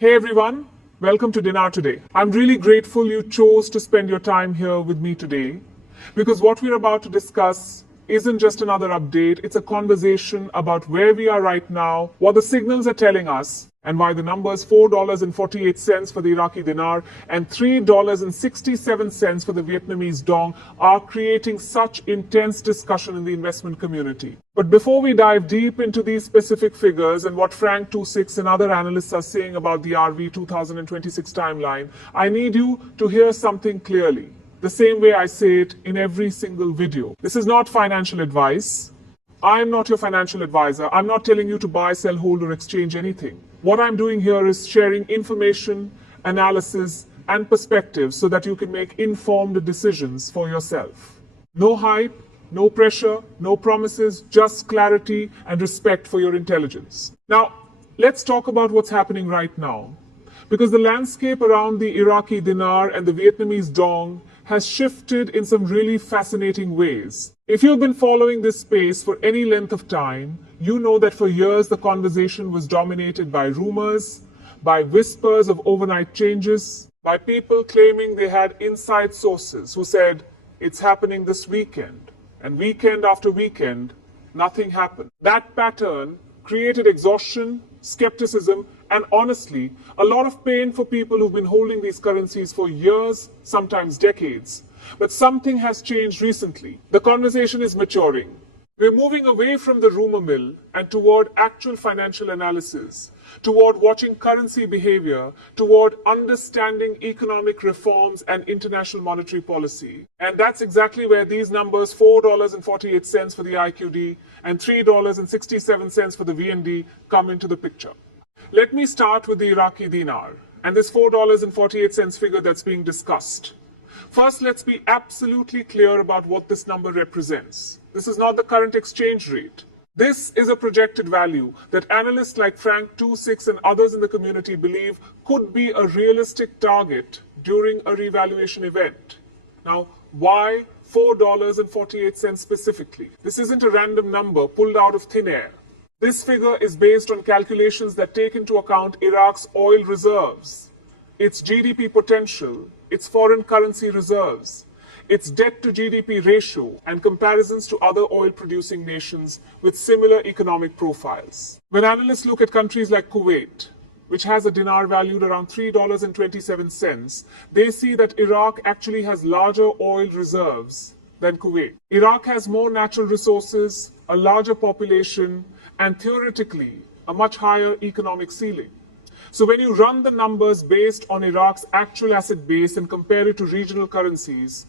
Hey everyone, welcome to Dinar today. I'm really grateful you chose to spend your time here with me today because what we're about to discuss isn't just another update, it's a conversation about where we are right now, what the signals are telling us, and why the numbers $4.48 for the Iraqi Dinar and $3.67 for the Vietnamese Dong are creating such intense discussion in the investment community. But before we dive deep into these specific figures and what Frank26 and other analysts are saying about the RV 2026 timeline, I need you to hear something clearly, the same way I say it in every single video. This is not financial advice. I'm not your financial advisor. I'm not telling you to buy, sell, hold, or exchange anything. What I'm doing here is sharing information, analysis, and perspectives so that you can make informed decisions for yourself. No hype, no pressure, no promises, just clarity and respect for your intelligence. Now, let's talk about what's happening right now. Because the landscape around the Iraqi Dinar and the Vietnamese Dong has shifted in some really fascinating ways. If you've been following this space for any length of time, you know that for years the conversation was dominated by rumors, by whispers of overnight changes, by people claiming they had inside sources who said, it's happening this weekend. And weekend after weekend, nothing happened. That pattern created exhaustion, skepticism, and honestly, a lot of pain for people who've been holding these currencies for years, sometimes decades. But something has changed recently. The conversation is maturing. We're moving away from the rumor mill and toward actual financial analysis, toward watching currency behavior, toward understanding economic reforms and international monetary policy. And that's exactly where these numbers, $4.48 for the IQD and $3.67 for the VND, come into the picture. Let me start with the Iraqi Dinar and this $4.48 figure that's being discussed. First, let's be absolutely clear about what this number represents. This is not the current exchange rate. This is a projected value that analysts like Frank26 and others in the community believe could be a realistic target during a revaluation event. Now, why $4.48 specifically? This isn't a random number pulled out of thin air. This figure is based on calculations that take into account Iraq's oil reserves, its GDP potential, its foreign currency reserves, its debt to GDP ratio, and comparisons to other oil-producing nations with similar economic profiles. When analysts look at countries like Kuwait, which has a dinar valued around $3.27, they see that Iraq actually has larger oil reserves than Kuwait. Iraq has more natural resources, a larger population, and theoretically, a much higher economic ceiling. So when you run the numbers based on Iraq's actual asset base and compare it to regional currencies,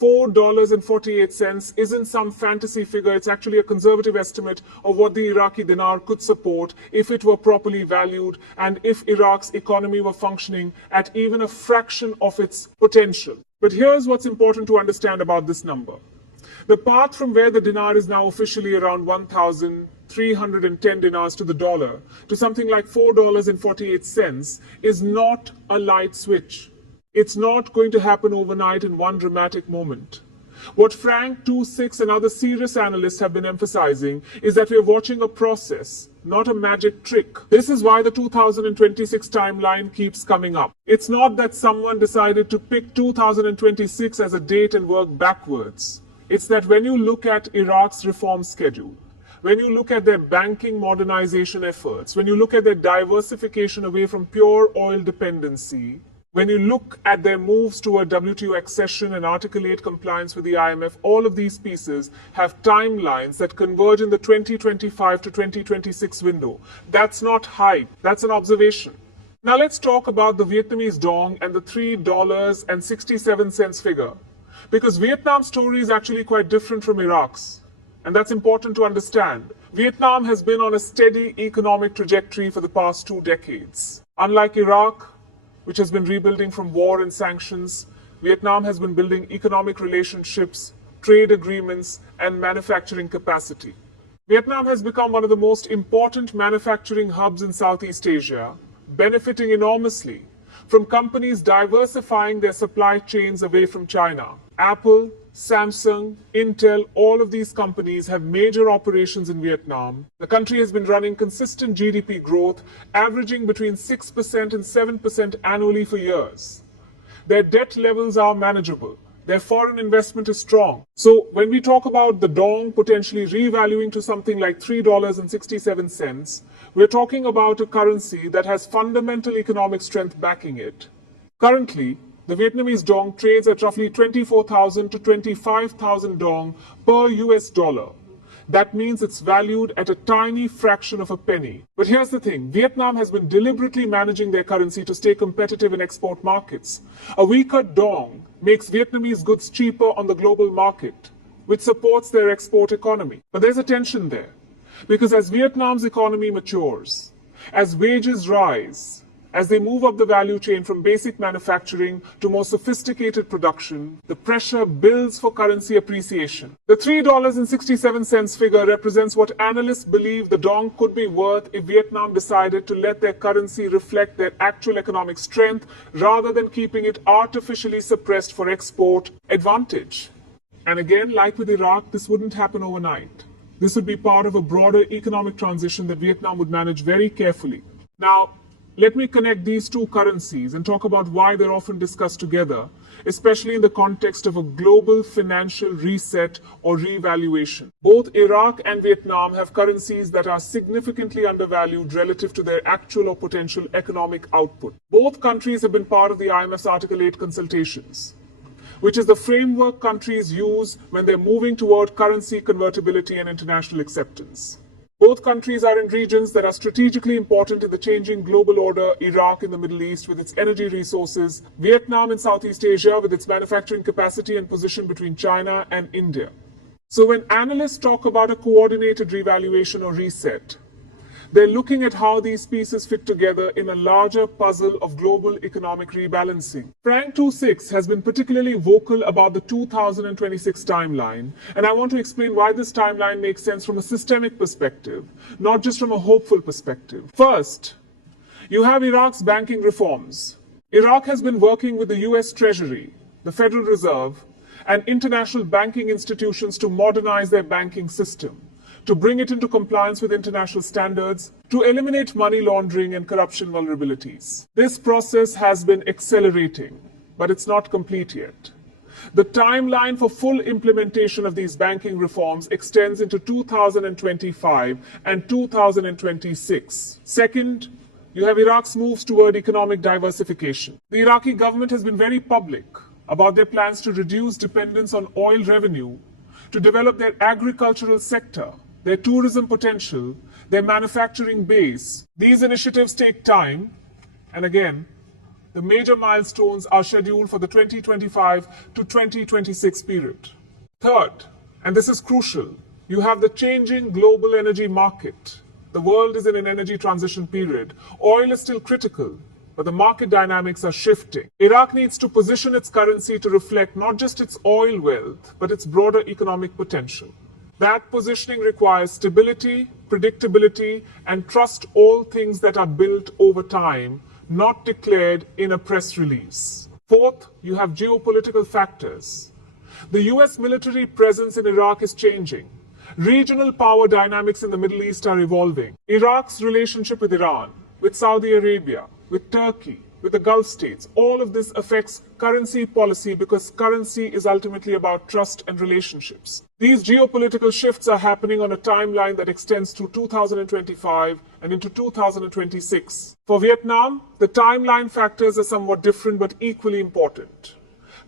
$4.48 isn't some fantasy figure, it's actually a conservative estimate of what the Iraqi dinar could support if it were properly valued and if Iraq's economy were functioning at even a fraction of its potential. But here's what's important to understand about this number. The path from where the dinar is now officially around 1,310 dinars to the dollar to something like $4.48 is not a light switch. It's not going to happen overnight in one dramatic moment. What Frank26 and other serious analysts have been emphasizing is that we're watching a process, not a magic trick. This is why the 2026 timeline keeps coming up. It's not that someone decided to pick 2026 as a date and work backwards. It's that when you look at Iraq's reform schedule, when you look at their banking modernization efforts, when you look at their diversification away from pure oil dependency, when you look at their moves toward WTO accession and Article 8 compliance with the IMF, all of these pieces have timelines that converge in the 2025 to 2026 window. That's not hype, that's an observation. Now let's talk about the Vietnamese Dong and the $3.67 figure. Because Vietnam's story is actually quite different from Iraq's. And that's important to understand. Vietnam has been on a steady economic trajectory for the past 2 decades. Unlike Iraq, which has been rebuilding from war and sanctions, Vietnam has been building economic relationships, trade agreements, and manufacturing capacity. Vietnam has become one of the most important manufacturing hubs in Southeast Asia, benefiting enormously from companies diversifying their supply chains away from China. Apple, Samsung, Intel, all of these companies have major operations in Vietnam. The country has been running consistent GDP growth, averaging between 6% and 7% annually for years. Their debt levels are manageable. Their foreign investment is strong. So when we talk about the dong potentially revaluing to something like $3.67, we're talking about a currency that has fundamental economic strength backing it. Currently, the Vietnamese dong trades at roughly 24,000 to 25,000 dong per US dollar. That means it's valued at a tiny fraction of a penny. But here's the thing, Vietnam has been deliberately managing their currency to stay competitive in export markets. A weaker dong makes Vietnamese goods cheaper on the global market, which supports their export economy. But there's a tension there, because as Vietnam's economy matures, as wages rise, as they move up the value chain from basic manufacturing to more sophisticated production, the pressure builds for currency appreciation. The $3.67 figure represents what analysts believe the dong could be worth if Vietnam decided to let their currency reflect their actual economic strength rather than keeping it artificially suppressed for export advantage. And again, like with Iraq, this wouldn't happen overnight. This would be part of a broader economic transition that Vietnam would manage very carefully. Now, let me connect these two currencies and talk about why they're often discussed together, especially in the context of a global financial reset or revaluation. Both Iraq and Vietnam have currencies that are significantly undervalued relative to their actual or potential economic output. Both countries have been part of the IMF's Article 8 consultations, which is the framework countries use when they're moving toward currency convertibility and international acceptance. Both countries are in regions that are strategically important in the changing global order: Iraq in the Middle East with its energy resources, Vietnam in Southeast Asia with its manufacturing capacity and position between China and India. So when analysts talk about a coordinated revaluation or reset, they're looking at how these pieces fit together in a larger puzzle of global economic rebalancing. Frank26 has been particularly vocal about the 2026 timeline, and I want to explain why this timeline makes sense from a systemic perspective, not just from a hopeful perspective. First, you have Iraq's banking reforms. Iraq has been working with the US Treasury, the Federal Reserve, and international banking institutions to modernize their banking system, to bring it into compliance with international standards, to eliminate money laundering and corruption vulnerabilities. This process has been accelerating, but it's not complete yet. The timeline for full implementation of these banking reforms extends into 2025 and 2026. Second, you have Iraq's moves toward economic diversification. The Iraqi government has been very public about their plans to reduce dependence on oil revenue, to develop their agricultural sector, their tourism potential, their manufacturing base. These initiatives take time, and again, the major milestones are scheduled for the 2025 to 2026 period. Third, and this is crucial, you have the changing global energy market. The world is in an energy transition period. Oil is still critical, but the market dynamics are shifting. Iraq needs to position its currency to reflect not just its oil wealth, but its broader economic potential. That positioning requires stability, predictability, and trust, all things that are built over time, not declared in a press release. Fourth, you have geopolitical factors. The US military presence in Iraq is changing. Regional power dynamics in the Middle East are evolving. Iraq's relationship with Iran, with Saudi Arabia, with Turkey, with the Gulf states, all of this affects currency policy because currency is ultimately about trust and relationships. These geopolitical shifts are happening on a timeline that extends through 2025 and into 2026. For Vietnam, the timeline factors are somewhat different but equally important.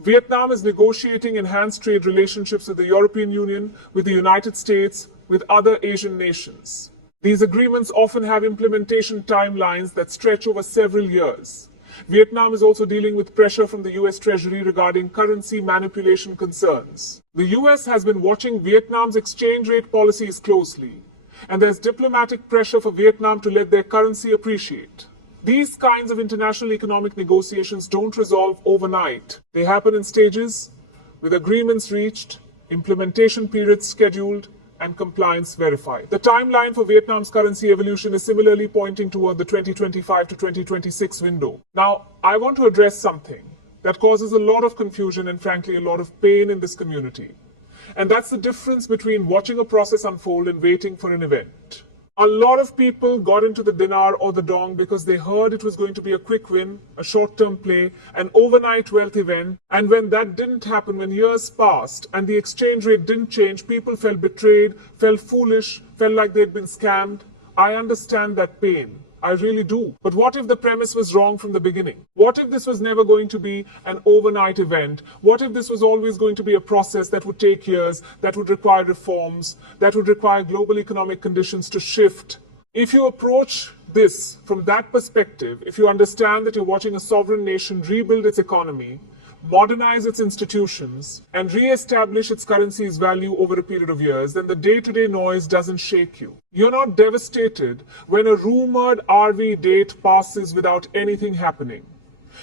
Vietnam is negotiating enhanced trade relationships with the European Union, with the United States, with other Asian nations. These agreements often have implementation timelines that stretch over several years. Vietnam is also dealing with pressure from the US Treasury regarding currency manipulation concerns. The US has been watching Vietnam's exchange rate policies closely, and there's diplomatic pressure for Vietnam to let their currency appreciate. These kinds of international economic negotiations don't resolve overnight. They happen in stages, with agreements reached, implementation periods scheduled, and compliance verified. The timeline for Vietnam's currency evolution is similarly pointing toward the 2025 to 2026 window. Now, I want to address something. that causes a lot of confusion and frankly a lot of pain in this community. And that's the difference between watching a process unfold and waiting for an event. A lot of people got into the dinar or the dong because they heard it was going to be a quick win, a short-term play, an overnight wealth event. And when that didn't happen, when years passed and the exchange rate didn't change, people felt betrayed, felt foolish, felt like they'd been scammed. I understand that pain. I really do. But what if the premise was wrong from the beginning? What if this was never going to be an overnight event? What if this was always going to be a process that would take years, that would require reforms, that would require global economic conditions to shift? If you approach this from that perspective, if you understand that you're watching a sovereign nation rebuild its economy, modernize its institutions, and re-establish its currency's value over a period of years, then the day-to-day noise doesn't shake you. You're not devastated when a rumored RV date passes without anything happening,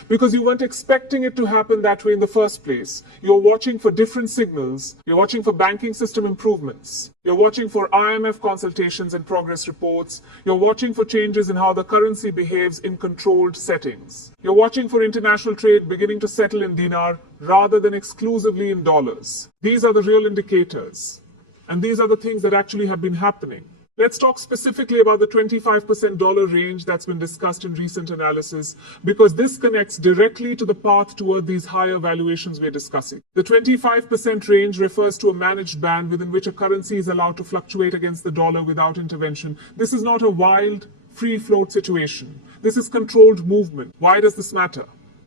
because you weren't expecting it to happen that way in the first place. You're watching for different signals. You're watching for banking system improvements. You're watching for IMF consultations and progress reports. You're watching for changes in how the currency behaves in controlled settings. You're watching for international trade beginning to settle in dinar rather than exclusively in dollars. These are the real indicators. And these are the things that actually have been happening. Let's talk specifically about the 25% dollar range that's been discussed in recent analysis, because this connects directly to the path toward these higher valuations we're discussing. The 25% range refers to a managed band within which a currency is allowed to fluctuate against the dollar without intervention. This is not a wild, free float situation. This is controlled movement. Why does this matter?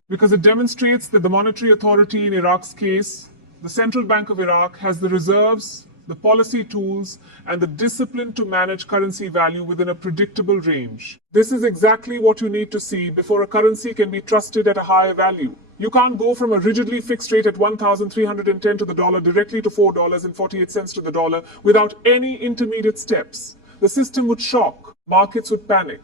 Because it demonstrates that the monetary authority in Iraq's case, the Central Bank of Iraq, has the reserves, the policy tools, and the discipline to manage currency value within a predictable range. This is exactly what you need to see before a currency can be trusted at a higher value. You can't go from a rigidly fixed rate at 1,310 to the dollar directly to $4.48 to the dollar without any intermediate steps. The system would shock, markets would panic,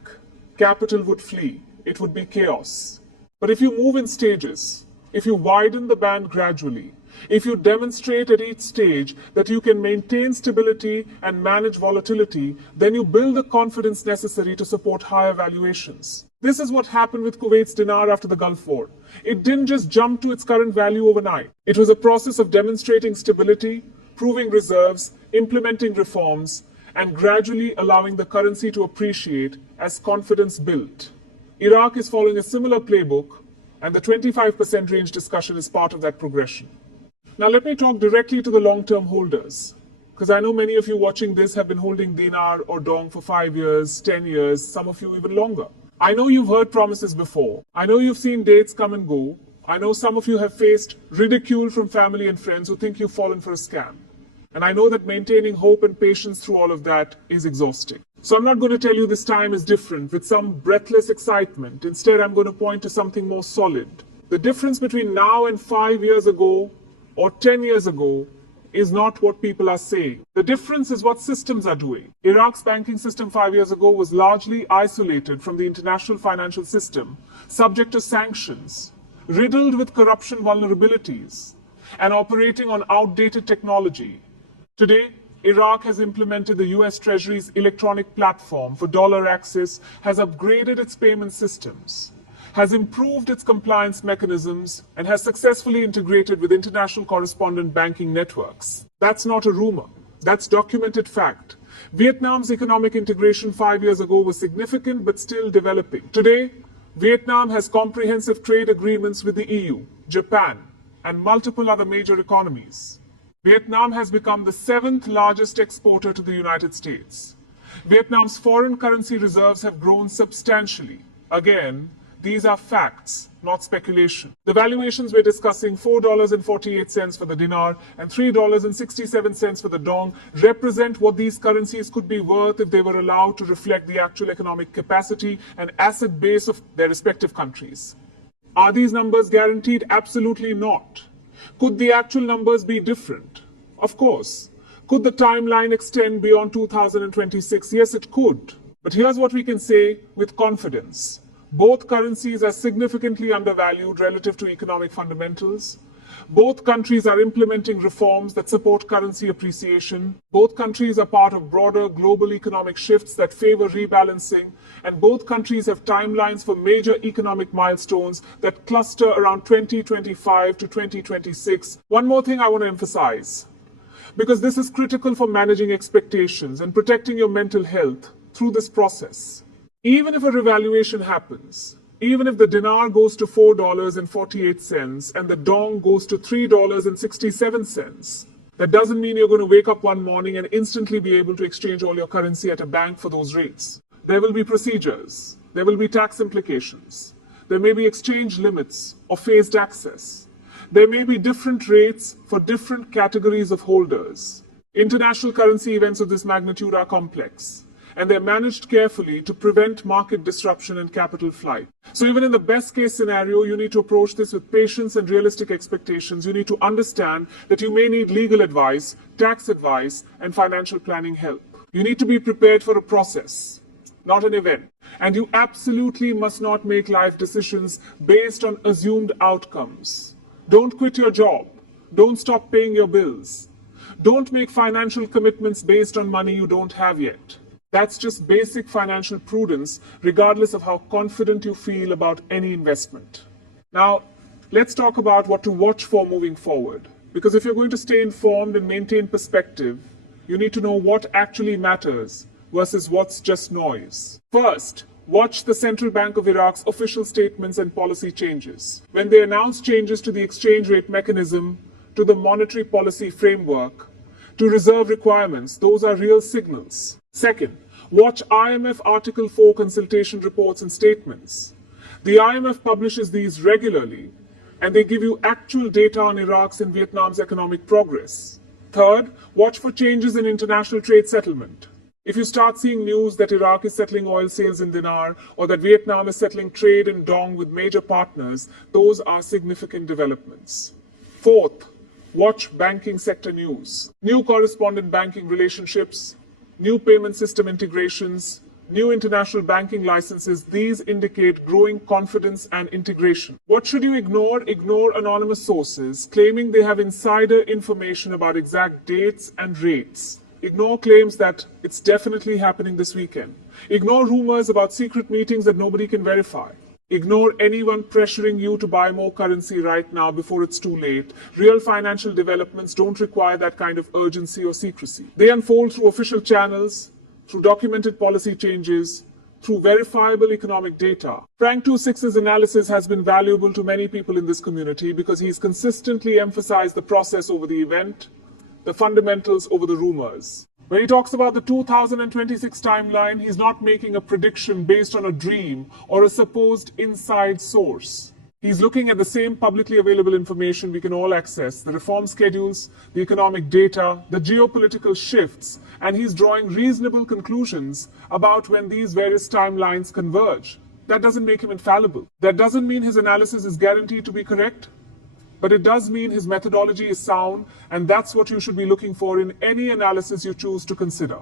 capital would flee, it would be chaos. But if you move in stages, if you widen the band gradually, if you demonstrate at each stage that you can maintain stability and manage volatility, then you build the confidence necessary to support higher valuations. This is what happened with Kuwait's dinar after the Gulf War. It didn't just jump to its current value overnight. It was a process of demonstrating stability, proving reserves, implementing reforms, and gradually allowing the currency to appreciate as confidence built. Iraq is following a similar playbook, and the 25% range discussion is part of that progression. Now let me talk directly to the long-term holders, because I know many of you watching this have been holding dinar or dong for 5 years, 10 years, some of you even longer. I know you've heard promises before. I know you've seen dates come and go. I know some of you have faced ridicule from family and friends who think you've fallen for a scam. And I know that maintaining hope and patience through all of that is exhausting. So I'm not going to tell you this time is different with some breathless excitement. Instead, I'm going to point to something more solid. The difference between now and 5 years ago or 10 years ago is not what people are saying. The difference is what systems are doing. Iraq's banking system 5 years ago was largely isolated from the international financial system, subject to sanctions, riddled with corruption vulnerabilities, and operating on outdated technology. Today, Iraq has implemented the US Treasury's electronic platform for dollar access, has upgraded its payment systems, has improved its compliance mechanisms, and has successfully integrated with international correspondent banking networks. That's not a rumor. That's documented fact. Vietnam's economic integration 5 years ago was significant but still developing. Today, Vietnam has comprehensive trade agreements with the EU, Japan, and multiple other major economies. Vietnam has become the 7th largest exporter to the United States. Vietnam's foreign currency reserves have grown substantially. Again, these are facts, not speculation. The valuations we're discussing, $4.48 for the dinar and $3.67 for the dong, represent what these currencies could be worth if they were allowed to reflect the actual economic capacity and asset base of their respective countries. Are these numbers guaranteed? Absolutely not. Could the actual numbers be different? Of course. Could the timeline extend beyond 2026? Yes, it could. But here's what we can say with confidence. Both currencies are significantly undervalued relative to economic fundamentals. Both countries are implementing reforms that support currency appreciation. Both countries are part of broader global economic shifts that favor rebalancing. And both countries have timelines for major economic milestones that cluster around 2025 to 2026. One more thing I want to emphasize, because this is critical for managing expectations and protecting your mental health through this process. Even if a revaluation happens, even if the dinar goes to $4.48 and the dong goes to $3.67, that doesn't mean you're going to wake up one morning and instantly be able to exchange all your currency at a bank for those rates. There will be procedures, there will be tax implications, there may be exchange limits or phased access. There may be different rates for different categories of holders. International currency events of this magnitude are complex, and they're managed carefully to prevent market disruption and capital flight. So even in the best case scenario, you need to approach this with patience and realistic expectations. You need to understand that you may need legal advice, tax advice, and financial planning help. You need to be prepared for a process, not an event. And you absolutely must not make life decisions based on assumed outcomes. Don't quit your job. Don't stop paying your bills. Don't make financial commitments based on money you don't have yet. That's just basic financial prudence, regardless of how confident you feel about any investment. Now, let's talk about what to watch for moving forward. Because if you're going to stay informed and maintain perspective, you need to know what actually matters versus what's just noise. First, watch the Central Bank of Iraq's official statements and policy changes. When they announce changes to the exchange rate mechanism, to the monetary policy framework, to reserve requirements, those are real signals. Second, watch IMF Article 4 consultation reports and statements. The IMF publishes these regularly, and they give you actual data on Iraq's and Vietnam's economic progress. Third, watch for changes in international trade settlement. If you start seeing news that Iraq is settling oil sales in dinar or that Vietnam is settling trade in dong with major partners, those are significant developments. Fourth, watch banking sector news. New correspondent banking relationships, new payment system integrations, new international banking licenses, these indicate growing confidence and integration. What should you ignore? Ignore anonymous sources claiming they have insider information about exact dates and rates. Ignore claims that it's definitely happening this weekend. Ignore rumors about secret meetings that nobody can verify. Ignore anyone pressuring you to buy more currency right now before it's too late. Real financial developments don't require that kind of urgency or secrecy. They unfold through official channels, through documented policy changes, through verifiable economic data. Frank26's analysis has been valuable to many people in this community because he's consistently emphasized the process over the event, the fundamentals over the rumors. When he talks about the 2026 timeline, he's not making a prediction based on a dream or a supposed inside source. He's looking at the same publicly available information we can all access, the reform schedules, the economic data, the geopolitical shifts, and he's drawing reasonable conclusions about when these various timelines converge. That doesn't make him infallible. That doesn't mean his analysis is guaranteed to be correct. But it does mean his methodology is sound, and that's what you should be looking for in any analysis you choose to consider.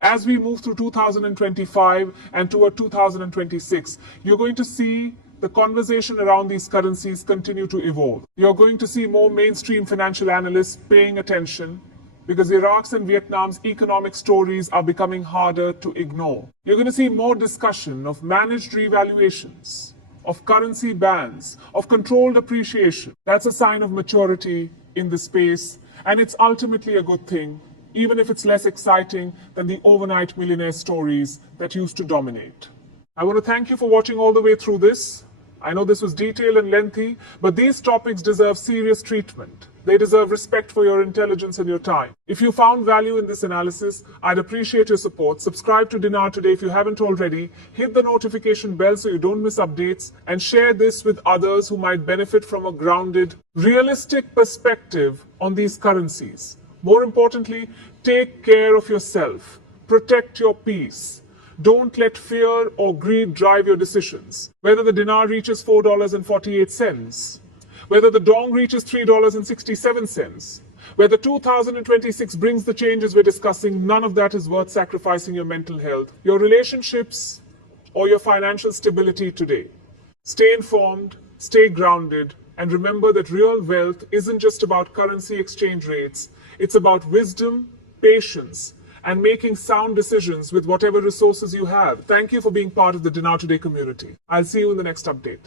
As we move through 2025 and toward 2026, you're going to see the conversation around these currencies continue to evolve. You're going to see more mainstream financial analysts paying attention because Iraq's and Vietnam's economic stories are becoming harder to ignore. You're going to see more discussion of managed revaluations, of currency bans, of controlled appreciation. That's a sign of maturity in the space, and it's ultimately a good thing, even if it's less exciting than the overnight millionaire stories that used to dominate. I want to thank you for watching all the way through this. I know this was detailed and lengthy, but these topics deserve serious treatment. They deserve respect for your intelligence and your time. If you found value in this analysis, I'd appreciate your support. Subscribe to Dinar today if you haven't already. Hit the notification bell so you don't miss updates, and share this with others who might benefit from a grounded, realistic perspective on these currencies. More importantly, take care of yourself. Protect your peace. Don't let fear or greed drive your decisions. Whether the dinar reaches $4.48, whether the dong reaches $3.67, whether 2026 brings the changes we're discussing, none of that is worth sacrificing your mental health, your relationships, or your financial stability today. Stay informed, stay grounded, And remember that real wealth isn't just about currency exchange rates. It's about wisdom, patience, and making sound decisions with whatever resources you have. Thank you for being part of the Dinar Today community. I'll see you in the next update.